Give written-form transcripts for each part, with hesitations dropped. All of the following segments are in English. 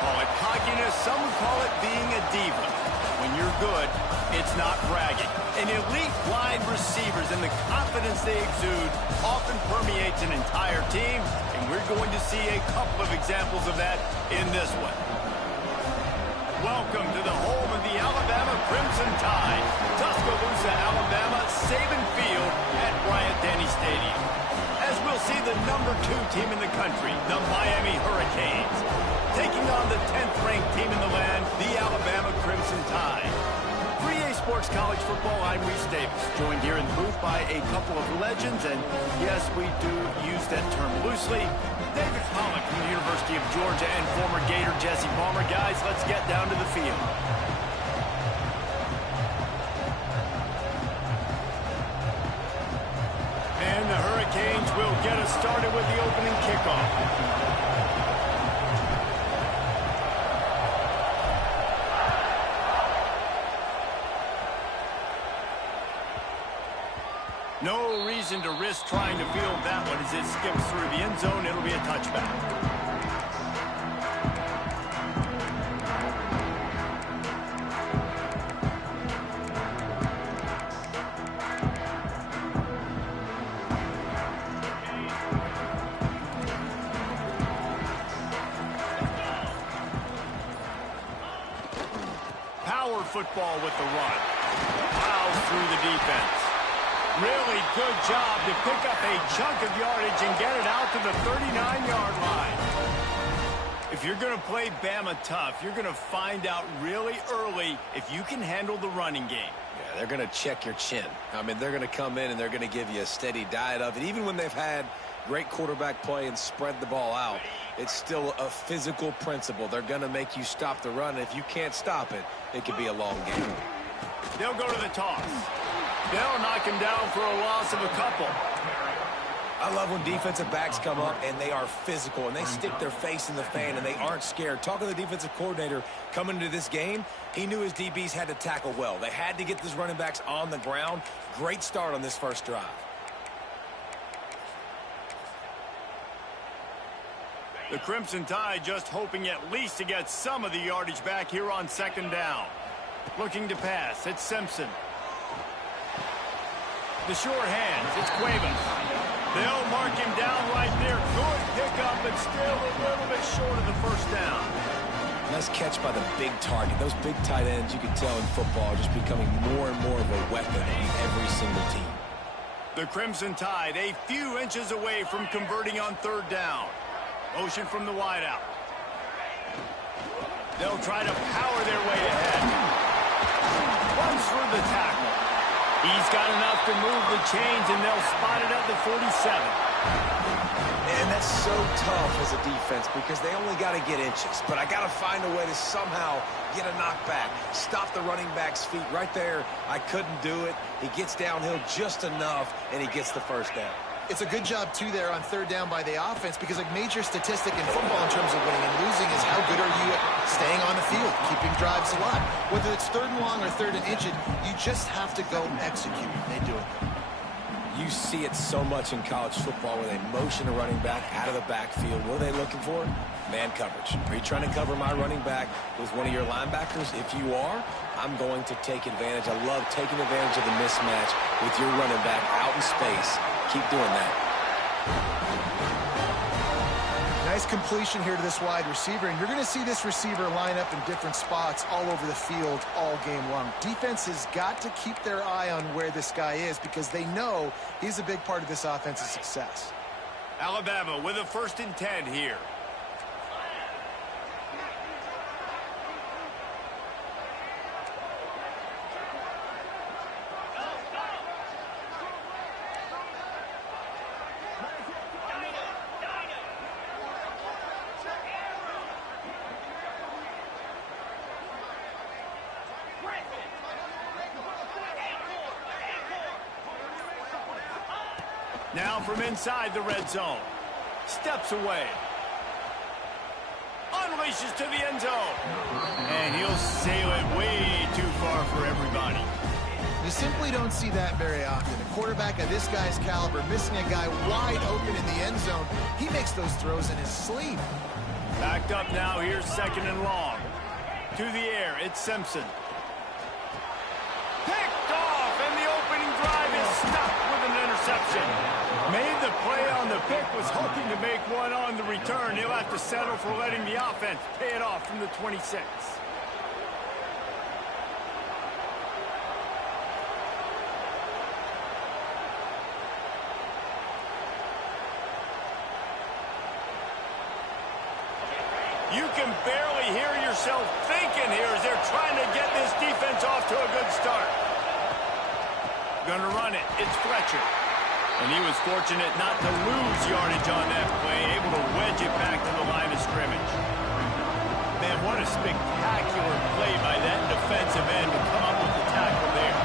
call it cockiness. Some would call it being a diva. When you're good, it's not bragging. An elite wide receivers and the confidence they exude often permeates an entire team, and we're going to see a couple of examples of that in this one. Welcome to the home of the Alabama Crimson Tide, Tuscaloosa, Alabama, Saban Field at Bryant-Denny Stadium. As we'll see the number 2 team in the country, the Miami Hurricanes, taking on the 10th-ranked team in the land, the Alabama Crimson Tide. For EA Sports College Football, I'm Reese Davis, joined here in the booth by a couple of legends, and yes, we do use that term loosely. David Pollack from the University of Georgia and former Gator Jesse Palmer. Guys, let's get down to the field. And the Hurricanes will get us started with the opening kickoff. No reason to risk trying to field that one as it skips through the end zone. It'll be a touchback. Power football with the run. Plows through the defense. Really good job to pick up a chunk of yardage and get it out to the 39-yard line. If you're going to play Bama tough, you're going to find out really early if you can handle the running game. Yeah, they're going to check your chin. I mean, they're going to come in and they're going to give you a steady diet of it. Even when they've had great quarterback play and spread the ball out, it's still a physical principle. They're going to make you stop the run. If you can't stop it, it could be a long game. They'll go to the toss. They'll knock him down for a loss of a couple. I love when defensive backs come up and they are physical and they stick their face in the fan and they aren't scared. Talking to the defensive coordinator coming into this game, he knew his DBs had to tackle well. They had to get these running backs on the ground. Great start on this first drive. The Crimson Tide just hoping at least to get some of the yardage back here on second down. Looking to pass, it's Simpson. The short hands, it's Cuevas. They'll mark him down right there. Good pickup, but still a little bit short of the first down. Nice catch by the big target. Those big tight ends, you can tell in football, are just becoming more and more of a weapon in every single team. The Crimson Tide a few inches away from converting on third down. Motion from the wideout. They'll try to power their way ahead. Runs through the tackle. He's got enough to move the chains, and they'll spot it at the 47. And that's so tough as a defense because they only got to get inches. But I got to find a way to somehow get a knockback, stop the running back's feet right there. I couldn't do it. He gets downhill just enough, and he gets the first down. It's a good job, too, there on third down by the offense because a major statistic in football in terms of winning and losing is how good are you at staying on the field, keeping drives alive. Whether it's third and long or third and inches, you just have to go execute. They do it. You see it so much in college football where they motion a running back out of the backfield. What are they looking for? Man coverage. Are you trying to cover my running back with one of your linebackers? If you are, I'm going to take advantage. I love taking advantage of the mismatch with your running back out in space. Keep doing that. Nice completion here to this wide receiver, and you're going to see this receiver line up in different spots all over the field all game long. Defense has got to keep their eye on where this guy is because they know he's a big part of this offense's success. Alabama with a 1st and 10 here. Now from inside the red zone. Steps away. Unleashes to the end zone. And he'll sail it way too far for everybody. You simply don't see that very often. A quarterback of this guy's caliber missing a guy wide open in the end zone. He makes those throws in his sleep. Backed up now. Here's 2nd and long. To the air, it's Simpson. Picked off, and the opening drive is stopped with an interception. Made the play on the pick, was hoping to make one on the return. He'll have to settle for letting the offense pay it off from the 26. You can barely hear yourself thinking here as they're trying to get this defense off to a good start. Gonna run it. It's Fletcher. And he was fortunate not to lose yardage on that play, able to wedge it back to the line of scrimmage. Man, what a spectacular play by that defensive end to come up with the tackle there.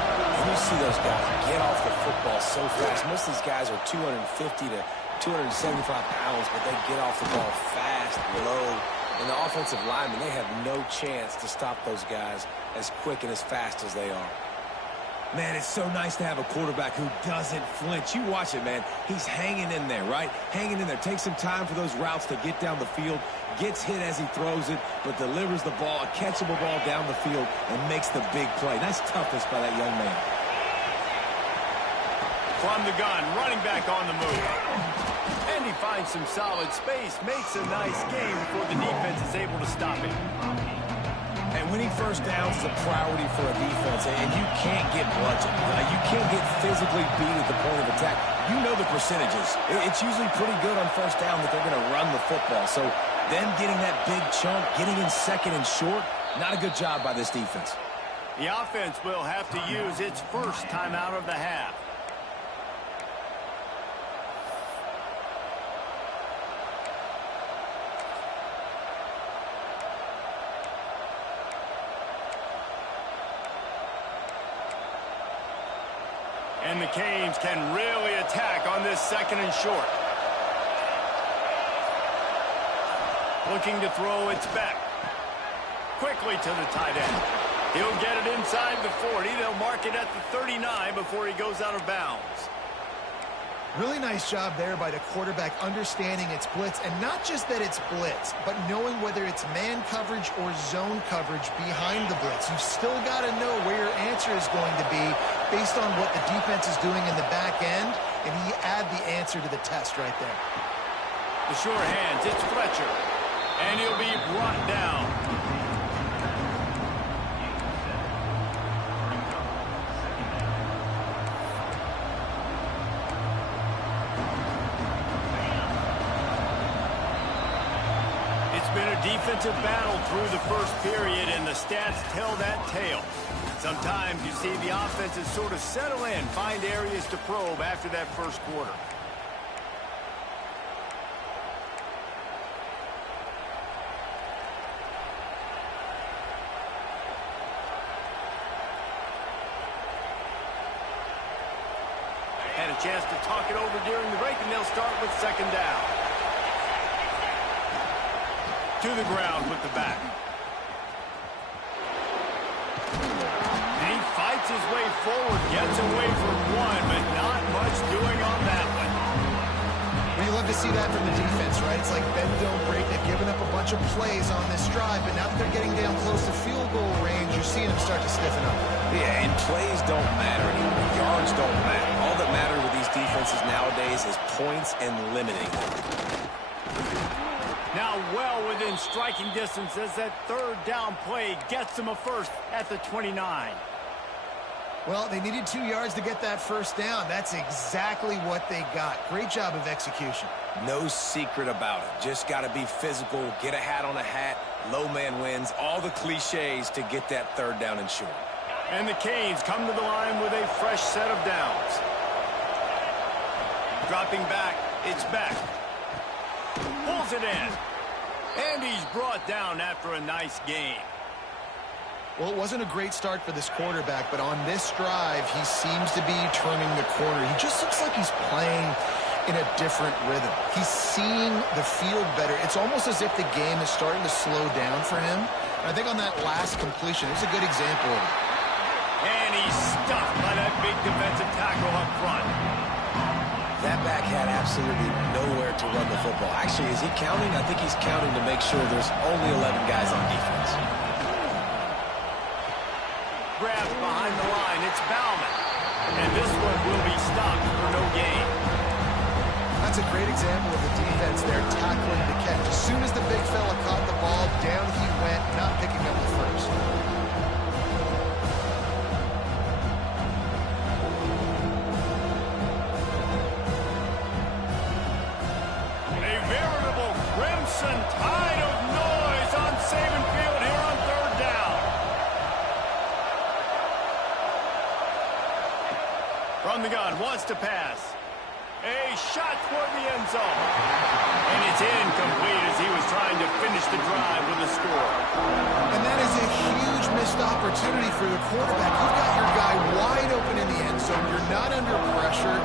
You see those guys get off the football so fast. Most of these guys are 250 to 275 pounds, but they get off the ball fast, low. And the offensive linemen, they have no chance to stop those guys as quick and as fast as they are. Man, it's so nice to have a quarterback who doesn't flinch. You watch it, man. He's hanging in there, right? Hanging in there. Takes some time for those routes to get down the field. Gets hit as he throws it, but delivers the ball, a catchable ball down the field, and makes the big play. Nice toughness by that young man. From the gun, running back on the move. And he finds some solid space, makes a nice game before the defense is able to stop it. And winning first downs is a priority for a defense, and you can't get bludgeoned. You can't get physically beat at the point of attack. You know the percentages. It's usually pretty good on first down that they're going to run the football. So them getting that big chunk, getting in 2nd and short, not a good job by this defense. The offense will have to use its first timeout of the half. And the Canes can really attack on this 2nd and short. Looking to throw, it's Beck. Quickly to the tight end. He'll get it inside the 40. They'll mark it at the 39 before he goes out of bounds. Really nice job there by the quarterback understanding it's blitz, and not just that it's blitz, but knowing whether it's man coverage or zone coverage behind the blitz. You've still got to know where your answer is going to be based on what the defense is doing in the back end, and he add the answer to the test right there. The sure hands, it's Fletcher, and he'll be brought down. Been a defensive battle through the first period, and the stats tell that tale. Sometimes you see the offenses sort of settle in, find areas to probe after that first quarter. Had a chance to talk it over during the break, and they'll start with 2nd down. To the ground with the back. And he fights his way forward, gets away from one, but not much doing on that one. Well, you love to see that from the defense, right? It's like bend, don't break. They've given up a bunch of plays on this drive, but now that they're getting down close to field goal range, you're seeing them start to stiffen up. Yeah, and plays don't matter anymore. Yards don't matter. All that matters with these defenses nowadays is points and limiting them. Now well within striking distance as that 3rd down play gets them a first at the 29. Well, they needed 2 yards to get that first down. That's exactly what they got. Great job of execution. No secret about it. Just got to be physical, get a hat on a hat, low man wins, all the cliches to get that 3rd down and short. And the Canes come to the line with a fresh set of downs. Dropping back, it's Beck. Pulls it in. And he's brought down after a nice game. Well, it wasn't a great start for this quarterback, but on this drive, he seems to be turning the corner. He just looks like he's playing in a different rhythm. He's seeing the field better. It's almost as if the game is starting to slow down for him. And I think on that last completion, it's a good example of it. And he's stuffed by that big defensive tackle up front. That back had absolutely nowhere to run the football. Actually, is he counting? I think he's counting to make sure there's only 11 guys on defense. Grab behind the line. It's Bauman. And this one will be stopped for no gain. That's a great example of the defense there tackling the catch. As soon as the big fella caught the ball, down he went, not picking up the first. A veritable crimson tide of noise on Saban Field here on third down. From the gun, wants to pass. A shot toward the end zone. And it's incomplete as he was trying to finish the drive with a score. And that is a huge missed opportunity for the quarterback. You've got your guy wide open in the end zone. You're not under pressure.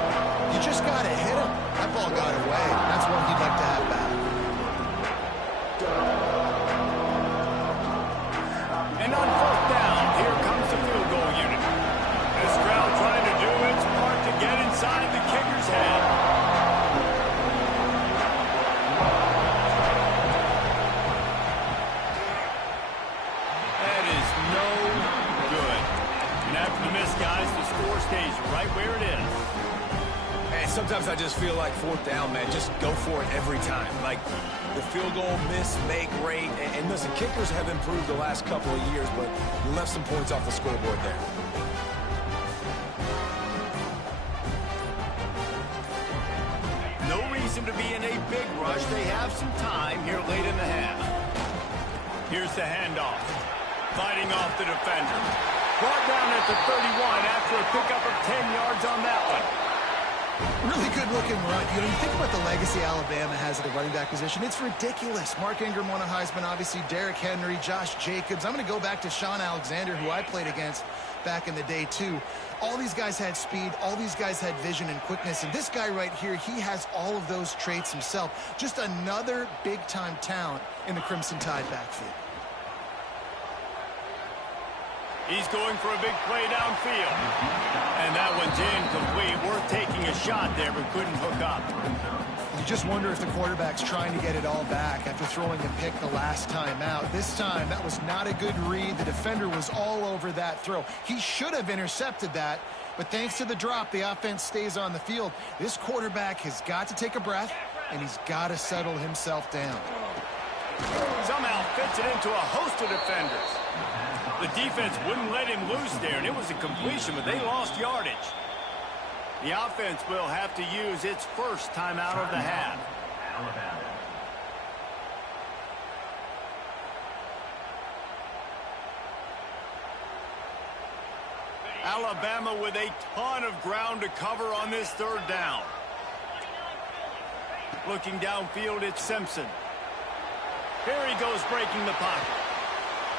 You just got to hit him. That ball got away. That's one he'd like to have back. And on fourth down, here comes the field goal unit. This crowd trying to do its part to get inside the kicker's head. That is no good. And after the miss, guys, the score stays right where it is. And sometimes I just feel like fourth down, man, just go for it every time. Like the field goal miss, make rate. And listen, kickers have improved the last couple of years, but you left some points off the scoreboard there. No reason to be in a big rush. They have some time here late in the half. Here's the handoff. Fighting off the defender. Brought down at the 31 after a pickup of 10 yards on that one. Really good-looking run. You know, you think about the legacy Alabama has at the running back position. It's ridiculous. Mark Ingram won a Heisman, obviously Derrick Henry, Josh Jacobs. I'm going to go back to Sean Alexander, who I played against back in the day, too. All these guys had speed. All these guys had vision and quickness. And this guy right here, he has all of those traits himself. Just another big-time talent in the Crimson Tide backfield. He's going for a big play downfield. And that one's incomplete. Worth taking a shot there, but couldn't hook up. You just wonder if the quarterback's trying to get it all back after throwing a pick the last time out. This time, that was not a good read. The defender was all over that throw. He should have intercepted that, but thanks to the drop, the offense stays on the field. This quarterback has got to take a breath, and he's got to settle himself down. Somehow fits it into a host of defenders. The defense wouldn't let him loose there, and it was a completion, but they lost yardage. The offense will have to use its first timeout of the half. Alabama with a ton of ground to cover on this third down. Looking downfield, it's Simpson. Here he goes breaking the pocket.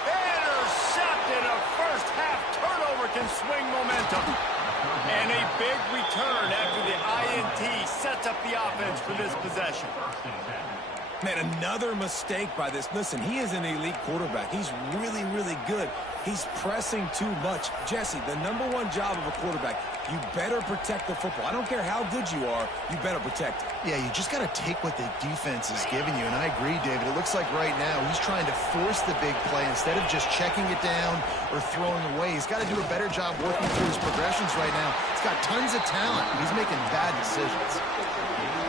Intercepted. A first half turnover can swing momentum. And a big return after the INT sets up the offense for this possession. Man, another mistake by this. Listen, he is an elite quarterback. He's really, really good. He's pressing too much. Jesse, the #1 job of a quarterback, you better protect the football. I don't care how good you are, you better protect it. Yeah, you just got to take what the defense is giving you. And I agree, David. It looks like right now he's trying to force the big play instead of just checking it down or throwing away. He's got to do a better job working through his progressions right now. He's got tons of talent. He's making bad decisions.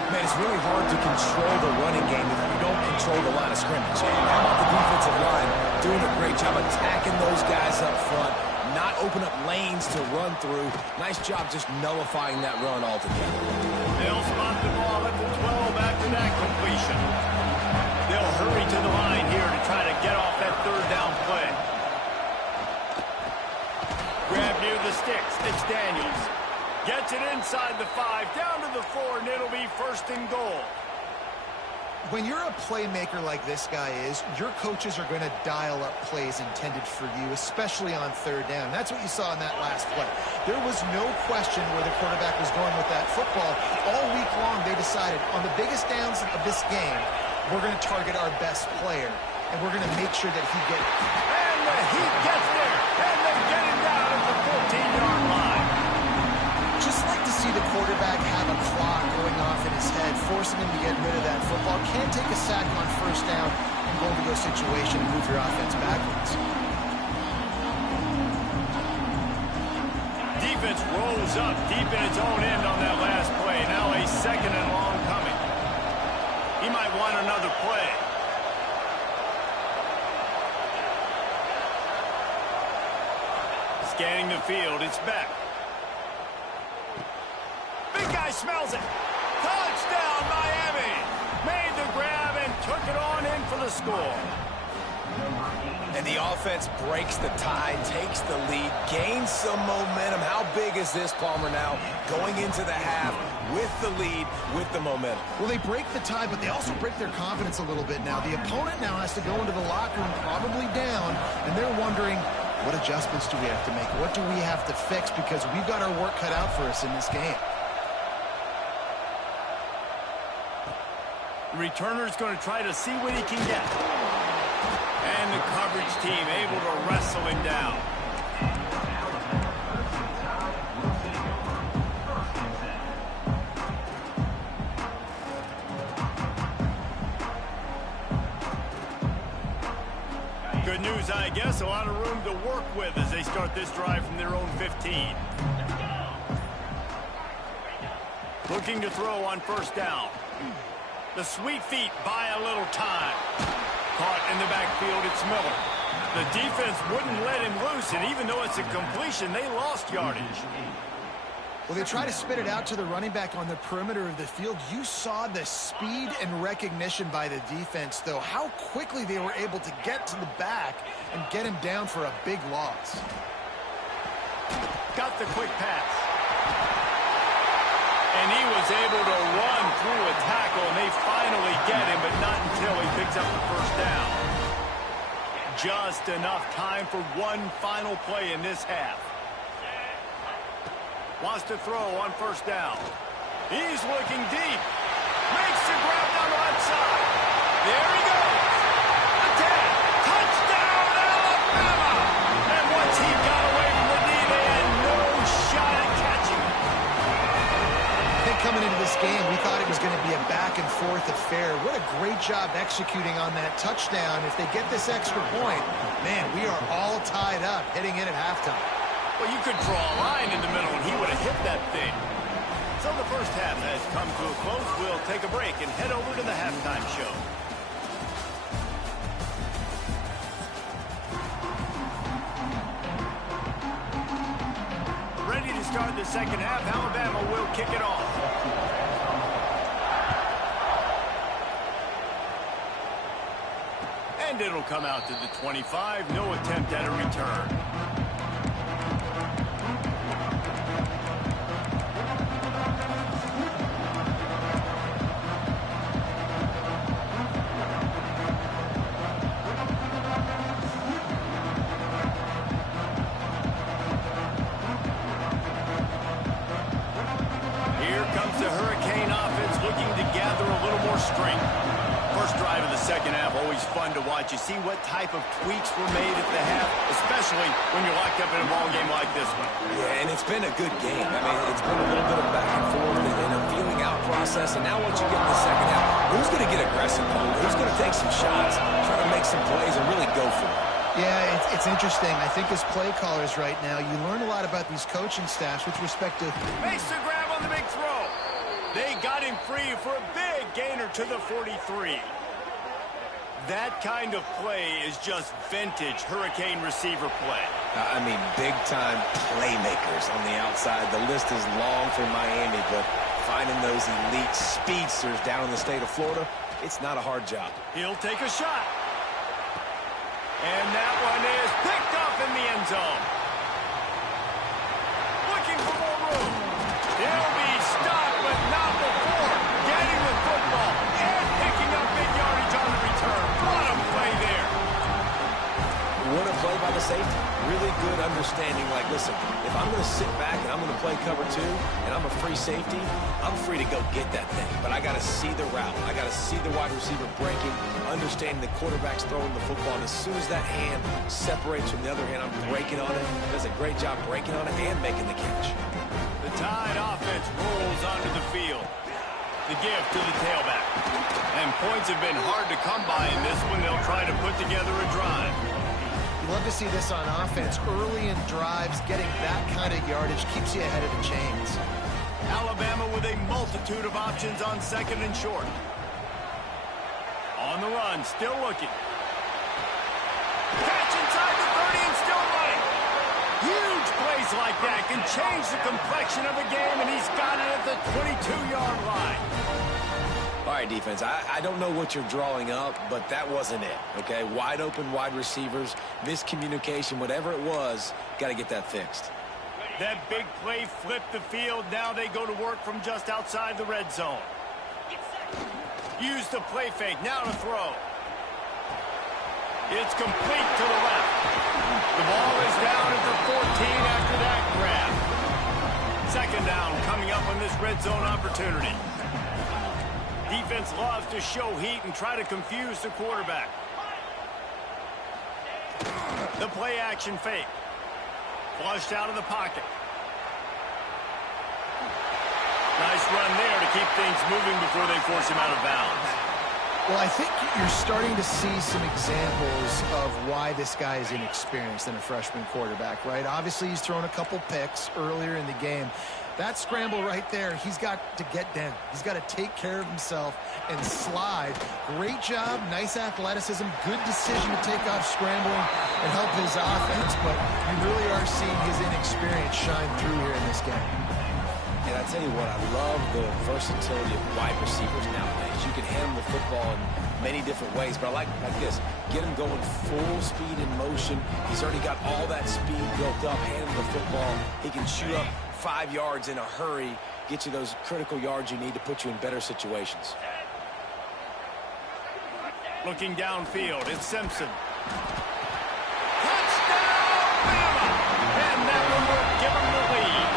Man, it's really hard to control the running game if you don't control the line of scrimmage. How about the defensive line doing a great job attacking those guys up front, not open up lanes to run through. Nice job just nullifying that run altogether. They'll spot the ball at the 12 after that completion. They'll hurry to the line here to try to get off that third down play. Grab near the sticks. It's Daniels. Gets it inside the 5, down to the 4, and it'll be first and goal. When you're a playmaker like this guy is, your coaches are going to dial up plays intended for you, especially on third down. That's what you saw in that last play. There was no question where the quarterback was going with that football. All week long, they decided on the biggest downs of this game, we're going to target our best player, and we're going to make sure that he gets it. And the Heat gets there, and they get him down at the 14-yard line. Just like to see the quarterback have a clock going forcing him to get rid of that football. Can't take a sack on first down and go into those situations and move your offense backwards. Defense rolls up deep in its own end on that last play. Now a second and long coming. He might want another play. Scanning the field, it's Beck. Big guy smells it. Touchdown, Miami. Made the grab and took it on in for the score. And the offense breaks the tie, takes the lead, gains some momentum. How big is this, Palmer, now going into the half with the lead, with the momentum? Well, they break the tie, but they also break their confidence a little bit now. The opponent now has to go into the locker room probably down, and they're wondering, what adjustments do we have to make? What do we have to fix? Because we've got our work cut out for us in this game. The returner's going to try to see what he can get. And the coverage team able to wrestle him down. Good news, I guess. A lot of room to work with as they start this drive from their own 15. Looking to throw on first down. The sweet feet buy a little time. Caught in the backfield, it's Miller. The defense wouldn't let him loose, and even though it's a completion, they lost yardage. Well, they try to spit it out to the running back on the perimeter of the field. You saw the speed and recognition by the defense, though. How quickly they were able to get to the back and get him down for a big loss. Got the quick pass. And he was able to run through a tackle, and they finally get him, but not until he picks up the first down. Just enough time for one final play in this half. Wants to throw on first down. He's looking deep. Makes the grab down the left side. There he goes. The 10. Touchdown, Alabama! And once he got away from the knee, they had no shot at catching him. I think coming into this game, we thought it was going to be a back-and-forth affair. What a great job executing on that touchdown. If they get this extra point, man, we are all tied up heading in at halftime. Well, you could draw a line in the middle, and he would have hit that thing. So the first half has come to a close. We'll take a break and head over to the halftime show. Ready to start the second half. Alabama will kick it off. And it'll come out to the 25. No attempt at a return. Here comes the Hurricane offense looking to gather a little more strength. First drive of the second half, always fun to watch. You see what type of tweaks were made at the half, especially when you're locked up in a ball game like this one. Yeah, and it's been a good game. I mean, it's been a little bit of back and forth and a feeling out process. And now once you get in the second half, who's going to get aggressive? Who's going to take some shots, try to make some plays, and really go for it? Yeah, it's interesting. I think as play callers right now, you learn a lot about these coaching staffs with respect to... Makes the grab on the big throw. They got him free for a big gainer to the 43. That kind of play is just vintage Hurricane receiver play. I mean, big-time playmakers on the outside. The list is long for Miami, but finding those elite speedsters down in the state of Florida, it's not a hard job. He'll take a shot. And that one is picked up in the end zone. Looking for more room. He'll be stopped, but not before getting the football and picking up big yardage on the return. What a play there. What a play by the safety. Really good understanding. Like, listen, if I'm going to sit back and I'm going to play cover two and I'm a free safety, I'm free to go get that thing. But I got to see the route. I got to see the wide receiver breaking, understanding the quarterback's throwing the football. And as soon as that hand separates from the other hand, I'm breaking on it. Does a great job breaking on it and making the catch. The Tide offense rolls onto the field. The give to the tailback. And points have been hard to come by in this one. They'll try to put together a drive. You love to see this on offense. Early in drives, getting that kind of yardage keeps you ahead of the chains. Alabama with a multitude of options on second and short. On the run, still looking. Catch inside the 30 and still running. Huge plays like that can change the complexion of a game, and he's got it at the 22-yard line. All right, defense, I don't know what you're drawing up, but that wasn't it, okay? Wide open wide receivers, miscommunication, whatever it was, got to get that fixed. That big play flipped the field. Now they go to work from just outside the red zone. Use the play fake. Now to throw. It's complete to the left. The ball is down at the 14 after that grab. Second down coming up on this red zone opportunity. Defense loves to show heat and try to confuse the quarterback. The play action fake. Flushed out of the pocket. Nice run there to keep things moving before they force him out of bounds. Well, I think you're starting to see some examples of why this guy is inexperienced in a freshman quarterback, right? Obviously, he's thrown a couple picks earlier in the game. That scramble right there, he's got to get down. He's got to take care of himself and slide. Great job, nice athleticism, good decision to take off scrambling and help his offense, but you really are seeing his inexperience shine through here in this game. And I tell you what, I love the versatility of wide receivers nowadays. You can hand them the football in many different ways, but I like this. Get him going full speed in motion. He's already got all that speed built up. Hand him the football. He can shoot up 5 yards in a hurry, get you those critical yards you need to put you in better situations. Looking downfield, it's Simpson. Touchdown, Bama! And that one will give him the lead.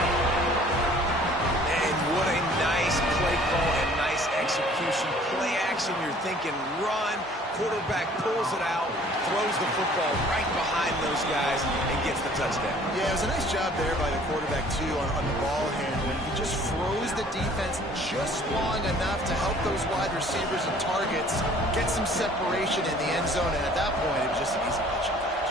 And what a nice play call and nice execution. Play action, you're thinking run. Quarterback pulls it out, throws the football right behind those guys, and gets the touchdown. Yeah, it was a nice job there by the quarterback, too, on the ball handling. He just froze the defense just long enough to help those wide receivers and targets get some separation in the end zone, and at that point, it was just an easy pitch and catch.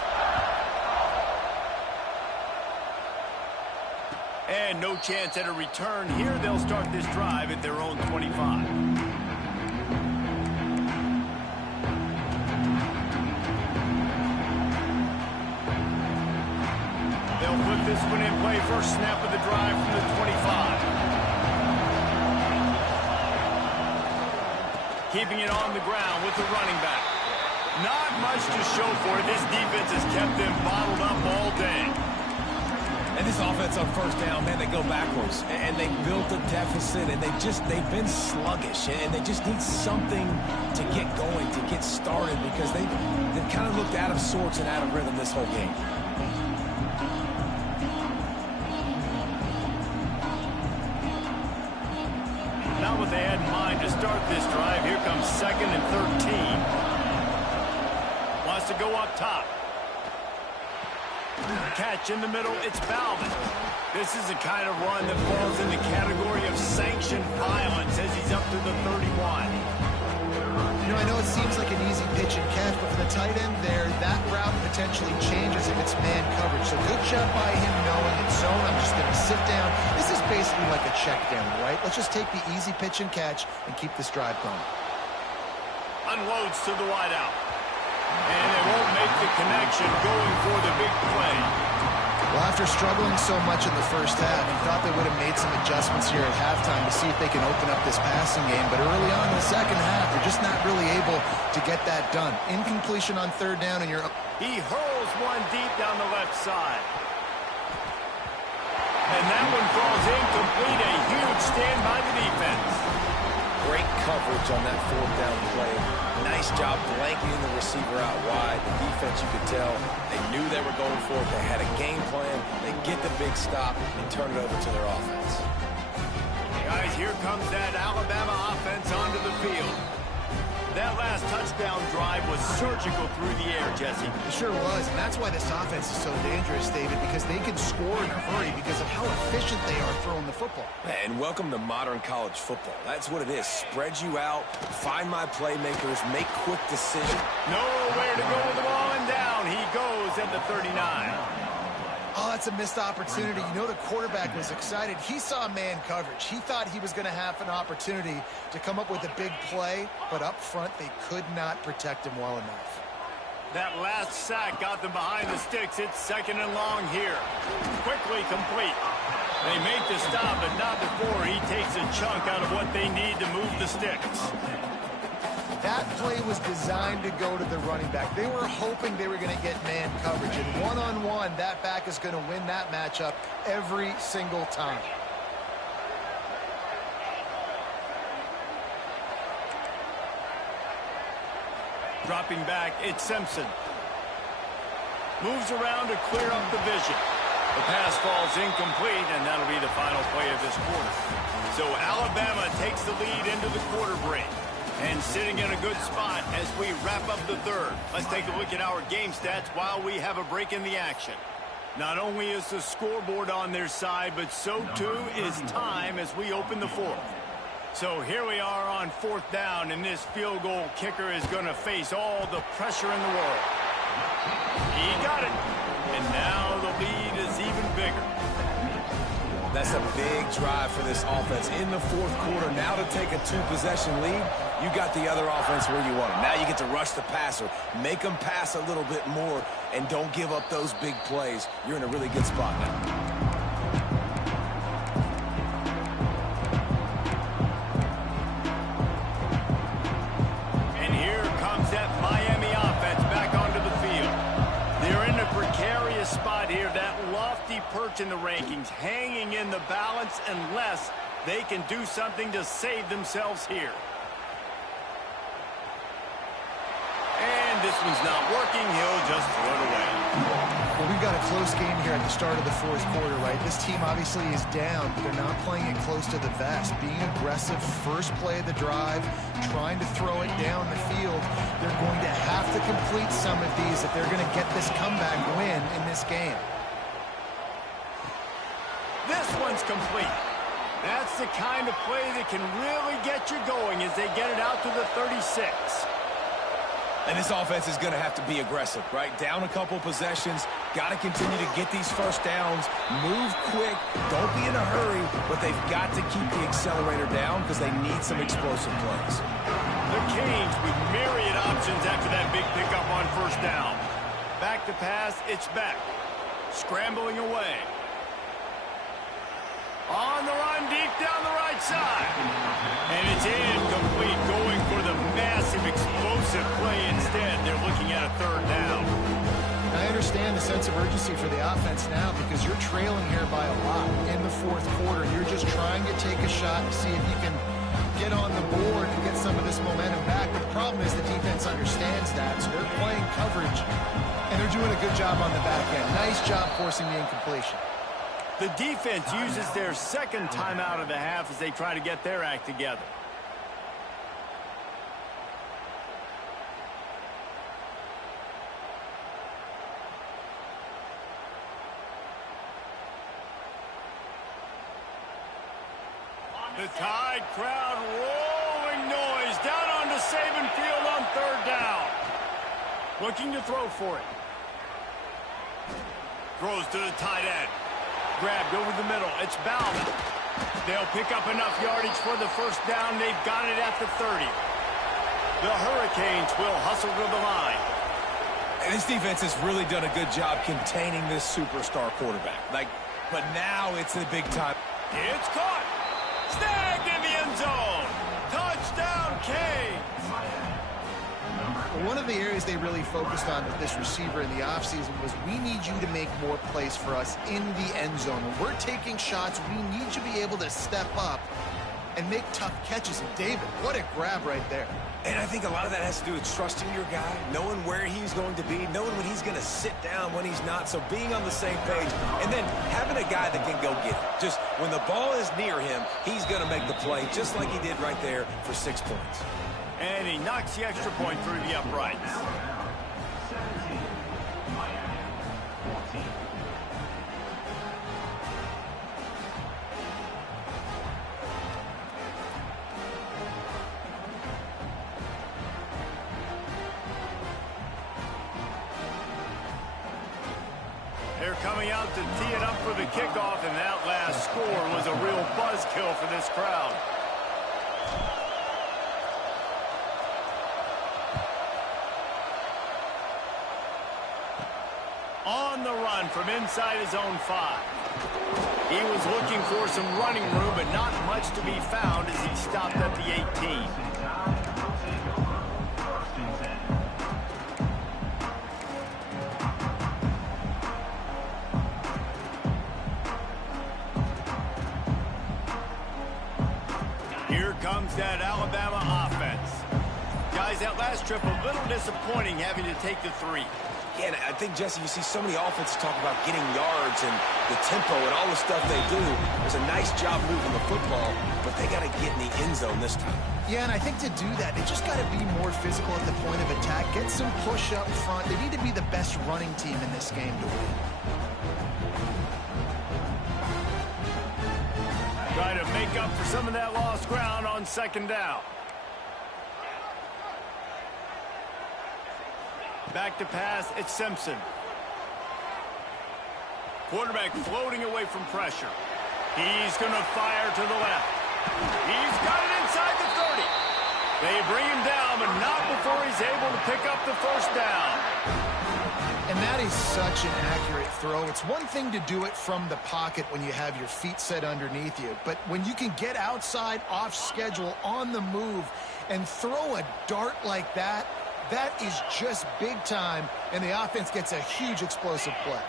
And no chance at a return here. They'll start this drive at their own 25. They'll put this one in play. First snap of the drive from the 25. Keeping it on the ground with the running back. Not much to show for it. This defense has kept them bottled up all day. And this offense on first down, man, they go backwards. And they built a deficit, and they've been sluggish. And they just need something to get going, to get started, because they've kind of looked out of sorts and out of rhythm this whole game. Not what they had in mind to start this drive. Here comes second and 13. Wants to go up top. Catch in the middle. It's Balvin. This is the kind of run that falls in the category of sanctioned violence as he's up to the 31. You know, I know it seems like an easy pitch and catch, but for the tight end there, that route potentially changes if it's man coverage. So good job by him knowing it's zone. I'm just going to sit down. This is basically like a check down, right? Let's just take the easy pitch and catch and keep this drive going. Unloads to the wideout. And they won't make the connection going for the big play. Well, after struggling so much in the first half, you thought they would have made some adjustments here at halftime to see if they can open up this passing game. But early on in the second half, they're just not really able to get that done. Incompletion on third down, and you're... He hurls one deep down the left side. And that one falls incomplete. A huge stand by the defense. Great coverage on that fourth down play. Nice job blanketing the receiver out wide. The defense, you could tell, they knew they were going for it. They had a game plan. They get the big stop and turn it over to their offense. Guys, here comes that Alabama offense onto the field. That last touchdown drive was surgical through the air, Jesse. It sure was, and that's why this offense is so dangerous, David, because they can score in a hurry because of how efficient they are throwing the football. And welcome to modern college football. That's what it is. Spread you out, find my playmakers, make quick decisions. Nowhere to go with the ball, and down he goes at the 39. Oh, that's a missed opportunity. You know the quarterback was excited. He saw man coverage. He thought he was going to have an opportunity to come up with a big play, but up front they could not protect him well enough. That last sack got them behind the sticks. It's 2nd and long here. Quickly complete. They make the stop, but not before he takes a chunk out of what they need to move the sticks. That play was designed to go to the running back. They were hoping they were going to get man coverage. And one-on-one, that back is going to win that matchup every single time. Dropping back, it's Simpson. Moves around to clear up the vision. The pass falls incomplete, and that'll be the final play of this quarter. So Alabama takes the lead into the quarter break. And sitting in a good spot as we wrap up the third. Let's take a look at our game stats while we have a break in the action. Not only is the scoreboard on their side, but so too is time as we open the fourth. So here we are on 4th down, and this field goal kicker is going to face all the pressure in the world. He got it. And now the lead is even bigger. That's a big drive for this offense in the 4th quarter. Now to take a 2-possession lead, you got the other offense where you want them. Now you get to rush the passer, make them pass a little bit more, and don't give up those big plays. You're in a really good spot now. Spot here, that lofty perch in the rankings, hanging in the balance unless they can do something to save themselves here. And this one's not working. He'll just throw it away. Well, we've got a close game here at the start of the 4th quarter, right? This team obviously is down, but they're not playing it close to the vest. Being aggressive, first play of the drive, trying to throw it down the field. They're going to have to complete some of these if they're going to get this comeback win in this game. This one's complete. That's the kind of play that can really get you going as they get it out to the 36. And this offense is going to have to be aggressive, right? Down a couple possessions, got to continue to get these first downs, move quick, don't be in a hurry, but they've got to keep the accelerator down because they need some explosive plays. The Canes with myriad options after that big pickup on 1st down. Back to pass, it's back. Scrambling away. On the run, deep down the right side. And it's incomplete, going for the massive explosive play instead. They're looking at a 3rd down. I understand the sense of urgency for the offense now because you're trailing here by a lot in the 4th quarter. You're just trying to take a shot to see if you can get on the board and get some of this momentum back. But the problem is the defense understands that, so they're playing coverage, and they're doing a good job on the back end. Nice job forcing the incompletion. The defense uses their 2nd timeout of the half as they try to get their act together. The Tide crowd rolling noise down onto Saban Field on 3rd down. Looking to throw for it. Throws to the tight end. Grabbed over the middle. It's Bauman. They'll pick up enough yardage for the 1st down. They've got it at the 30. The Hurricanes will hustle to the line. And this defense has really done a good job containing this superstar quarterback. But now it's the big time. It's caught. Snagged in the end zone. Touchdown, Canes. One of the areas they really focused on with this receiver in the offseason was we need you to make more plays for us in the end zone. When we're taking shots, we need you to be able to step up and make tough catches. And David, what a grab right there. And I think a lot of that has to do with trusting your guy, knowing where he's going to be, knowing when he's going to sit down, when he's not. So being on the same page, and then having a guy that can go get it. Just when the ball is near him, he's going to make the play, just like he did right there for 6 points. And he knocks the extra point through the uprights. They're coming out to tee it up for the kickoff, and that last score was a real buzzkill for this crowd. On the run from inside his own 5. He was looking for some running room, but not much to be found as he stopped at the 18. Here comes that Alabama offense. Guys, that last trip a little disappointing having to take the 3. Yeah, and I think, Jesse, you see so many offenses talk about getting yards and the tempo and all the stuff they do. There's a nice job moving the football, but they got to get in the end zone this time. Yeah, and I think to do that, they just got to be more physical at the point of attack, get some push up front. They need to be the best running team in this game to win. Try to make up for some of that lost ground on second down. Back to pass, it's Simpson. Quarterback floating away from pressure. He's going to fire to the left. He's got it inside the 30. They bring him down, but not before he's able to pick up the first down. And that is such an accurate throw. It's one thing to do it from the pocket when you have your feet set underneath you, but when you can get outside, off schedule, on the move, and throw a dart like that, that is just big time, and the offense gets a huge explosive play.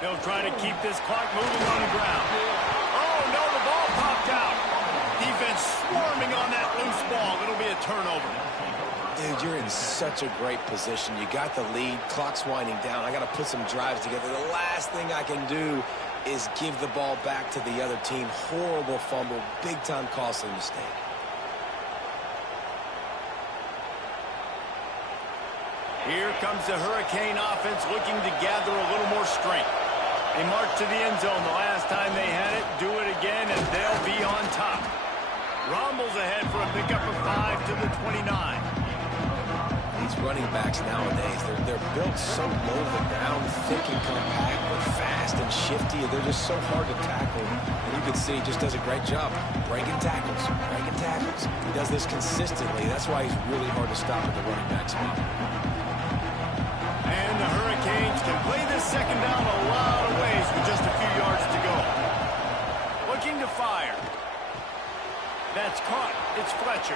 They'll try to keep this clock moving on the ground. Oh, no, the ball popped out. Defense swarming on that loose ball. It'll be a turnover. Dude, you're in such a great position. You got the lead. Clock's winding down. I got to put some drives together. The last thing I can do is give the ball back to the other team. Horrible fumble. Big-time costly mistake. Here comes the Hurricane offense looking to gather a little more strength. They marched to the end zone the last time they had it. Do it again, and they'll be on top. Rumbles ahead for a pickup of 5 to the 29. These running backs nowadays, they're built so low to the ground, thick and compact, but fast and shifty. They're just so hard to tackle. And you can see he just does a great job breaking tackles, breaking tackles. He does this consistently. That's why he's really hard to stop at the running back spot. And the Hurricanes can play this second down a lot of ways with just a few yards to go. Looking to fire. That's caught. It's Fletcher.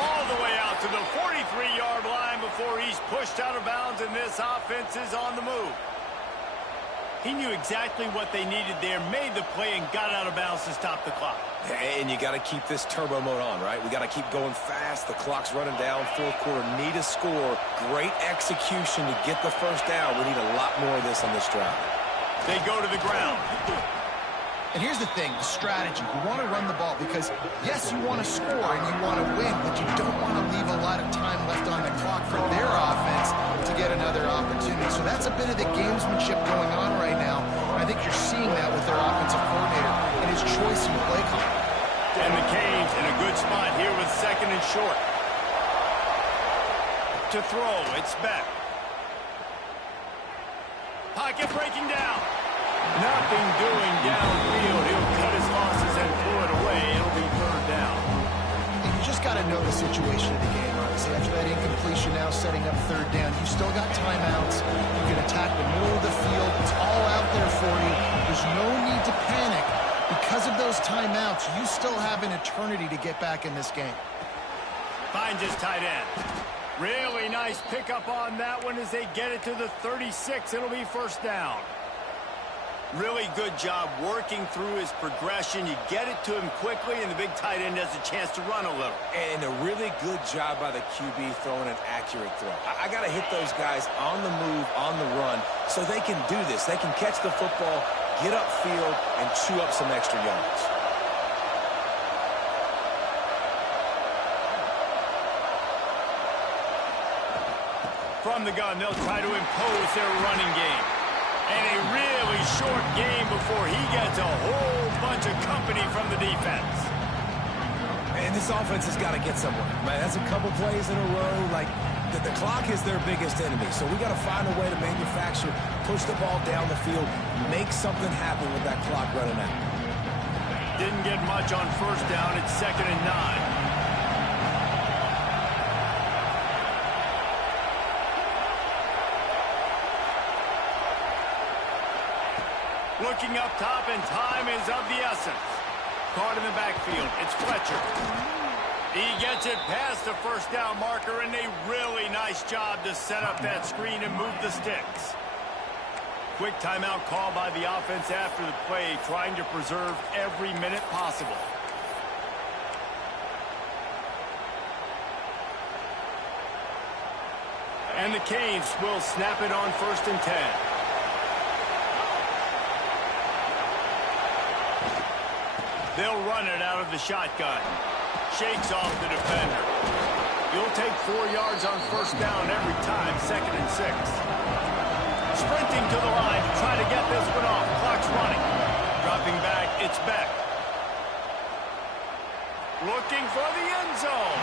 All the way out to the 43-yard line before he's pushed out of bounds, and this offense is on the move. He knew exactly what they needed there, made the play, and got out of bounds to stop the clock. And you got to keep this turbo mode on, right? We got to keep going fast. The clock's running down. Fourth quarter, need a score. Great execution to get the first down. We need a lot more of this on this drive. They go to the ground. And here's the thing, the strategy. You want to run the ball because, yes, you want to score and you want to win, but you don't want to leave a lot of time left on the clock for their offense to get another opportunity. So that's a bit of the gamesmanship going on right now. I think you're seeing that with their offensive coordinator and his choice in play call. And the Canes in a good spot here with second and short. To throw, it's Beck. Pocket breaking down. Nothing doing downfield. He'll cut his losses and throw it away. It'll be third down. And you just got to know the situation of the game, obviously. After that incompletion, now setting up third down. You still got timeouts. You can attack the middle of the field. It's all out there for you. There's no need to panic. Because of those timeouts, you still have an eternity to get back in this game. Finds his tight end. Really nice pickup on that one as they get it to the 36. It'll be first down. Really good job working through his progression. You get it to him quickly, and the big tight end has a chance to run a little. And a really good job by the QB throwing an accurate throw. I got to hit those guys on the move, on the run, so they can do this. They can catch the football, get upfield, and chew up some extra yards. From the gun, they'll try to impose their running game. And a really short game before he gets a whole bunch of company from the defense. And this offense has got to get somewhere. Man, that's a couple plays in a row. Like, the clock is their biggest enemy. So we got to find a way to manufacture, push the ball down the field, make something happen with that clock running out. Didn't get much on first down. It's 2nd and 9. Looking up top, and time is of the essence. Caught in the backfield. It's Fletcher. He gets it past the first down marker, and a really nice job to set up that screen and move the sticks. Quick timeout call by the offense after the play, trying to preserve every minute possible. And the Canes will snap it on 1st and 10. They'll run it out of the shotgun. Shakes off the defender. You'll take 4 yards on first down every time, 2nd and 6. Sprinting to the line to try to get this one off. Clock's running. Dropping back, it's Beck. Looking for the end zone.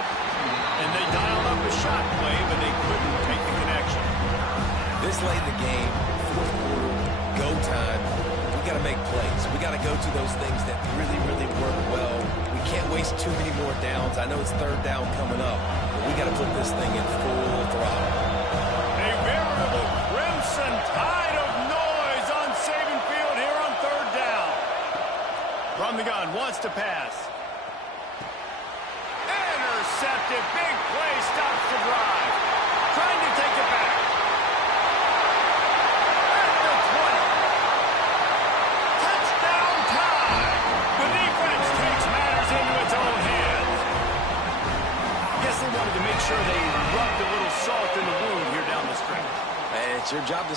And they dialed up a shot play, but they couldn't take the connection. This late in the game, 4th quarter, go time. We got to make plays. We got to go to those things that really, really work well. We can't waste too many more downs. I know it's 3rd down coming up, but we got to put this thing in full throttle. A veritable crimson tide of noise on Saban Field here on 3rd down. From the gun, wants to pass. Intercepted. Big play, stops the drive. Trying to take it back. At the 20. Touchdown tie. The defense takes matters into its own hands. Guess they wanted to make sure they rubbed a little salt in the wound here down the stretch. And it's your job to...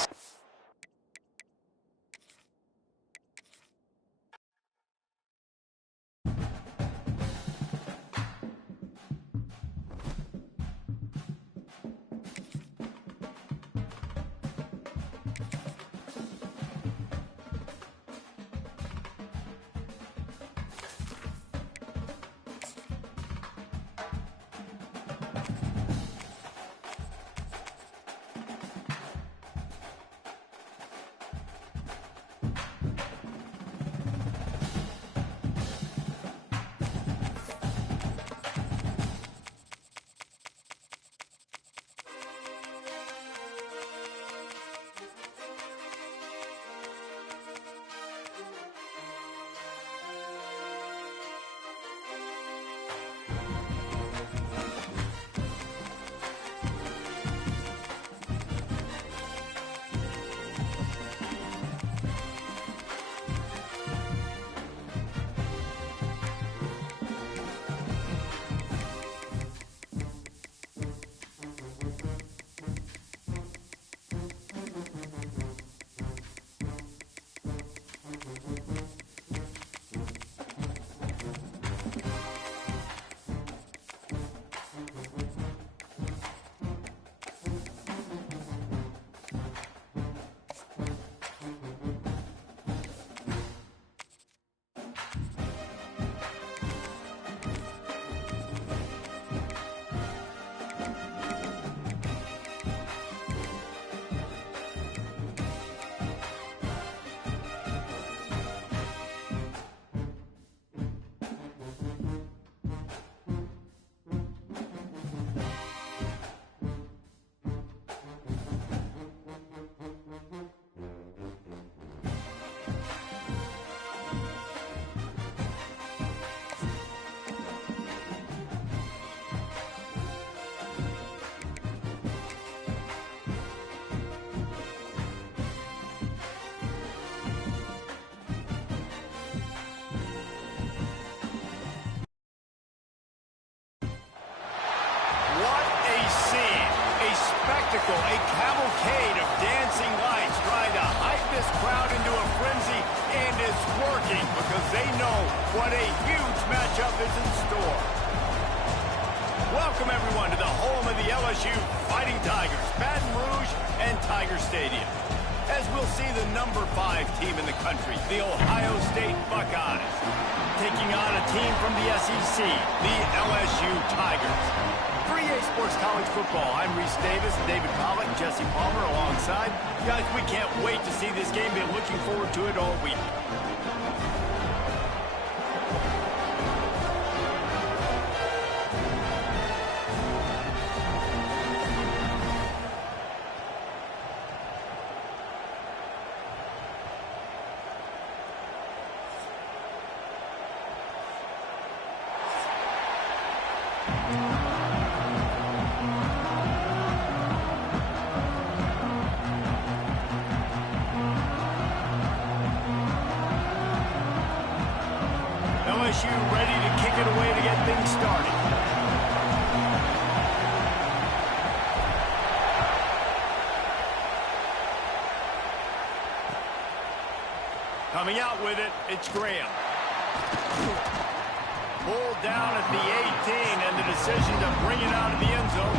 the LSU Fighting Tigers, Baton Rouge and Tiger Stadium. As we'll see the number 5 team in the country, the Ohio State Buckeyes, taking on a team from the SEC, the LSU Tigers. For EA Sports College Football, I'm Reese Davis, David Pollack, Jesse Palmer alongside. Guys, we can't wait to see this game. Been looking forward to it all week. LSU ready to kick it away to get things started. Coming out with it, it's Graham. Pulled down at the 18, and the decision to bring it out of the end zone